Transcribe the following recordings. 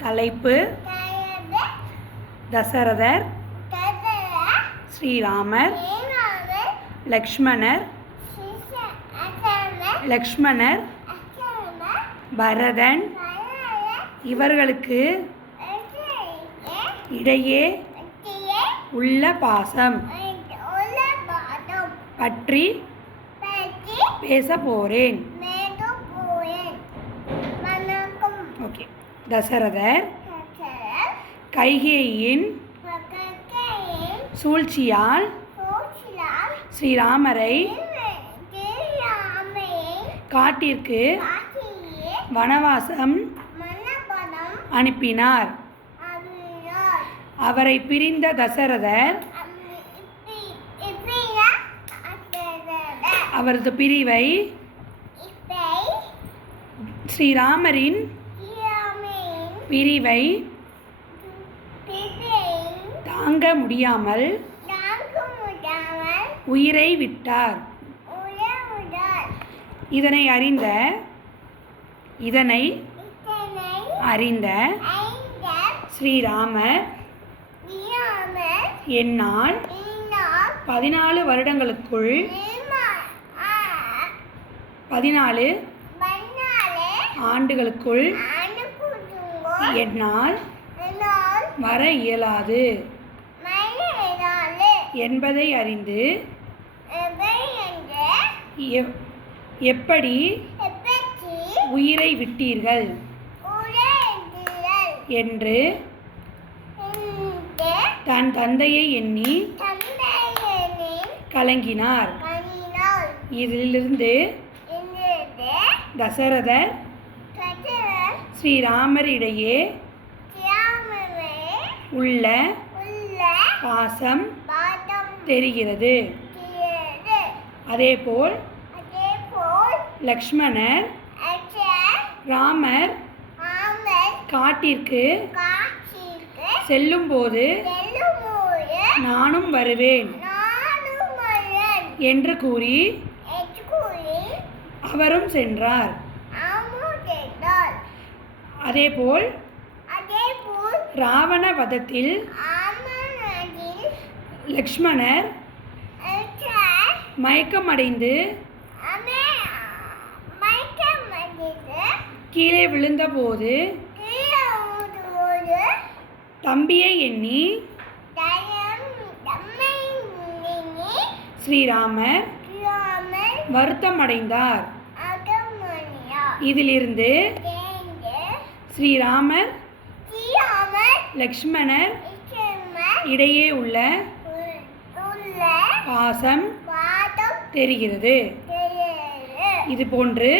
தலைப்பு தசரதர் ஸ்ரீராமர் லக்ஷ்மணர் லக்ஷ்மணர் பரதன். இவர்களுக்கு இடையே உள்ள பாசம் பற்றி பேச போகிறேன் தசரதர் கைகேயின் சூழ்ச்சியால் ஸ்ரீராமரை காட்டிற்கு வனவாசம் அனுப்பினார். அவரை பிரிந்த தசரதர் அவரது பிரிவை ஸ்ரீராமரின் பிரிவை தாங்க முடியாமல் உயிரை விட்டார். இதனை அறிந்த இதனை அறிந்த ஸ்ரீராமர் என்னால் பதினாலு வருடங்களுக்குள் பதினாலு ஆண்டுகளுக்குள் என்னால் வர இயலாது. என்பதை அறிந்து எப்- எப்படி உயிரை விட்டீர்கள்? என்று தன் தந்தையை எண்ணி கலங்கினார். இதிலிருந்து தசரதர் ஸ்ரீராமரிடையே உள்ள பாசம் தெரிகிறது. அதேபோல் லக்ஷ்மணர் ராமர் காட்டிற்கு செல்லும்போது நானும் வருவேன் என்று கூறி அவரும் சென்றார். அதேபோல் ராவண வதத்தில் லக்ஷ்மணர் மயக்கமடைந்து கீழே விழுந்தபோது தம்பியை எண்ணி ஸ்ரீராமர் வருத்தமடைந்தார். இதிலிருந்து ஸ்ரீராமர் லக்ஷ்மணர் இடையே உள்ள பாசம் தெரிகிறது. இது போன்று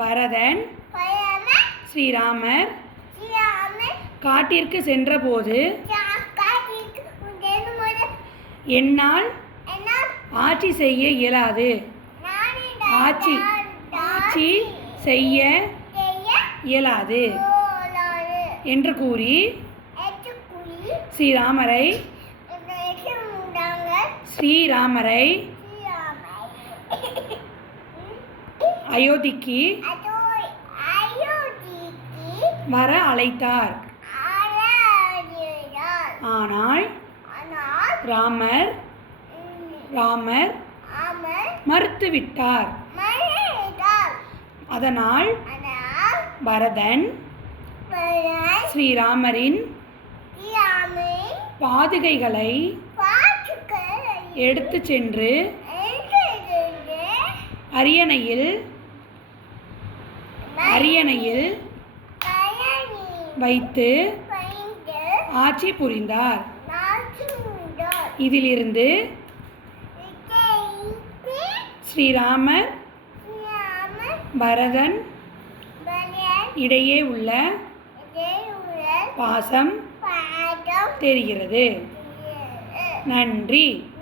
பரதன் ஸ்ரீராமர் காட்டிற்கு சென்றபோது என்னால் ஆட்சி செய்ய இயலாது. ஆட்சி ஆட்சி செய்ய இயலாது. என்று கூறி ஸ்ரீராமரை ஸ்ரீராமரை அயோத்திக்கு வர அழைத்தார். ஆனால் ராமர் ராமர் மறுத்துவிட்டார். அதனால் பரதன் ஸ்ரீராமரின் பாதுகைகளை எடுத்து சென்று அரியணையில் அரியணையில் வைத்து ஆட்சி புரிந்தார். இதிலிருந்து ஸ்ரீராமர் பரதன் இடையே உள்ள பாசம் தெரிகிறது. நன்றி.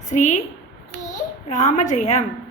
ஸ்ரீ ராமஜெயம்.